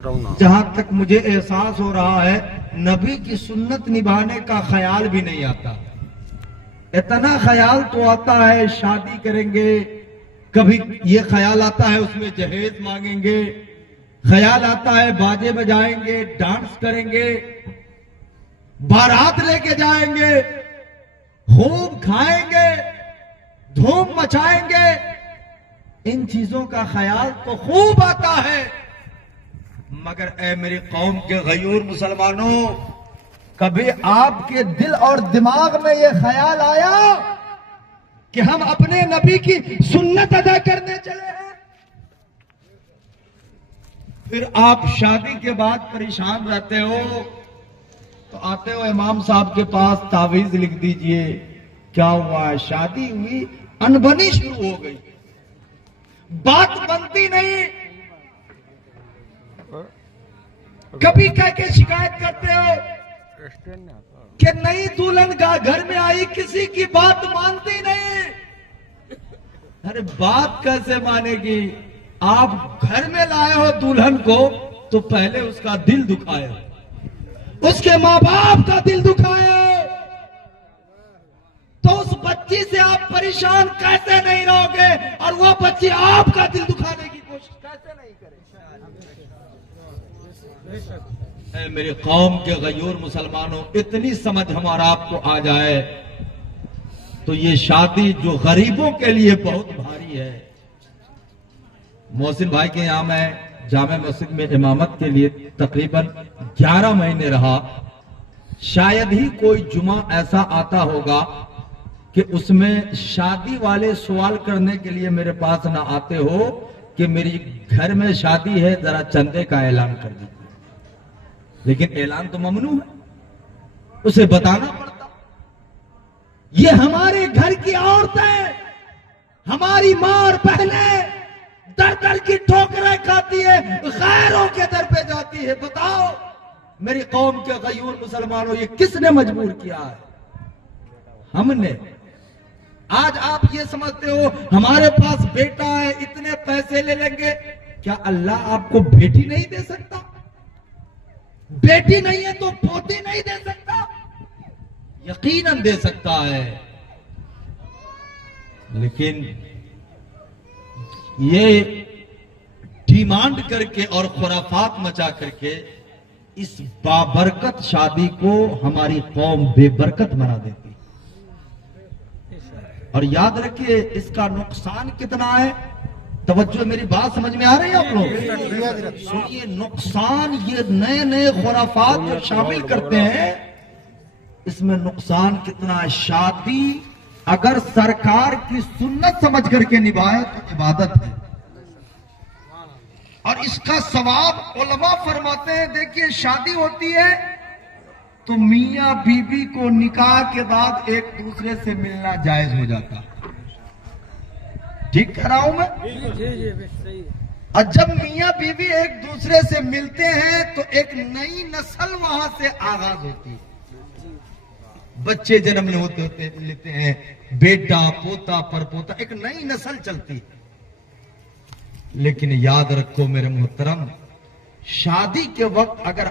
جہاں تک مجھے احساس ہو رہا ہے نبی کی سنت نبھانے کا خیال بھی نہیں آتا. اتنا خیال تو آتا ہے شادی کریں گے، کبھی یہ خیال آتا ہے اس میں جہیز مانگیں گے، خیال آتا ہے باجے بجائیں گے، ڈانس کریں گے، بارات لے کے جائیں گے، خوب کھائیں گے، دھوم مچائیں گے. ان چیزوں کا خیال تو خوب آتا ہے، مگر اے میری قوم کے غیور مسلمانوں، کبھی آپ کے دل اور دماغ میں یہ خیال آیا کہ ہم اپنے نبی کی سنت ادا کرنے چلے ہیں؟ پھر آپ شادی کے بعد پریشان رہتے ہو تو آتے ہو امام صاحب کے پاس، تعویذ لکھ دیجئے. کیا ہوا ہے؟ شادی ہوئی، انبنی شروع ہو گئی، بات بنتی نہیں. کبھی کہہ کے شکایت کرتے ہو کہ نئی دلہن کا گھر میں آئی، کسی کی بات مانتی نہیں. ارے بات کیسے مانے گی؟ آپ گھر میں لائے ہو دلہن کو تو پہلے اس کا دل دکھائے، اس کے ماں باپ کا دل دکھائے، تو اس بچی سے آپ پریشان کیسے نہیں رہو گے اور وہ بچی آپ کا دل دکھانے کی کوشش کیسے نہیں کرے؟ اے میری قوم کے غیور مسلمانوں، اتنی سمجھ ہمارا آپ کو آ جائے تو یہ شادی جو غریبوں کے لیے بہت بھاری ہے. محسن بھائی کے یہاں میں جامع مسجد میں امامت کے لیے تقریباً 11 مہینے رہا. شاید ہی کوئی جمعہ ایسا آتا ہوگا کہ اس میں شادی والے سوال کرنے کے لیے میرے پاس نہ آتے ہو کہ میری گھر میں شادی ہے، ذرا چندے کا اعلان کر دیجیے. لیکن اعلان تو ممنوع ہے، اسے بتانا پڑتا. یہ ہمارے گھر کی عورتیں، ہماری ماں اور بہنیں در در کی ٹھوکریں کھاتی ہے، غیروں کے در پہ جاتی ہے. بتاؤ میری قوم کے غیور مسلمانوں، یہ کس نے مجبور کیا ہے؟ ہم نے. آج آپ یہ سمجھتے ہو ہمارے پاس بیٹا ہے، اتنے پیسے لے لیں گے. کیا اللہ آپ کو بیٹی نہیں دے سکتا؟ بیٹی نہیں ہے تو پوتی نہیں دے سکتا؟ یقیناً دے سکتا ہے. لیکن یہ ڈیمانڈ کر کے اور خرافات مچا کر کے اس بابرکت شادی کو ہماری قوم بے برکت بنا دیتی. اور یاد رکھیے اس کا نقصان کتنا ہے. توجہ، میری بات سمجھ میں آ رہی ہے آپ لوگ؟ سنیے، نقصان یہ نئے نئے خرافات جو شامل کرتے ہیں، اس میں نقصان کتنا ہے. شادی اگر سرکار کی سنت سمجھ کر کے نبھائے تو عبادت ہے، اور اس کا ثواب علماء فرماتے ہیں. دیکھیے، شادی ہوتی ہے تو میاں بیوی کو نکاح کے بعد ایک دوسرے سے ملنا جائز ہو جاتا. ٹھیک کہہ رہا ہوں میں؟ اور جب میاں بیوی ایک دوسرے سے ملتے ہیں تو ایک نئی نسل وہاں سے آغاز ہوتی ہے. بچے جنم لیتے ہیں، بیٹا، پوتا، پرپوتا، ایک نئی نسل چلتی ہے. لیکن یاد رکھو میرے محترم، شادی کے وقت اگر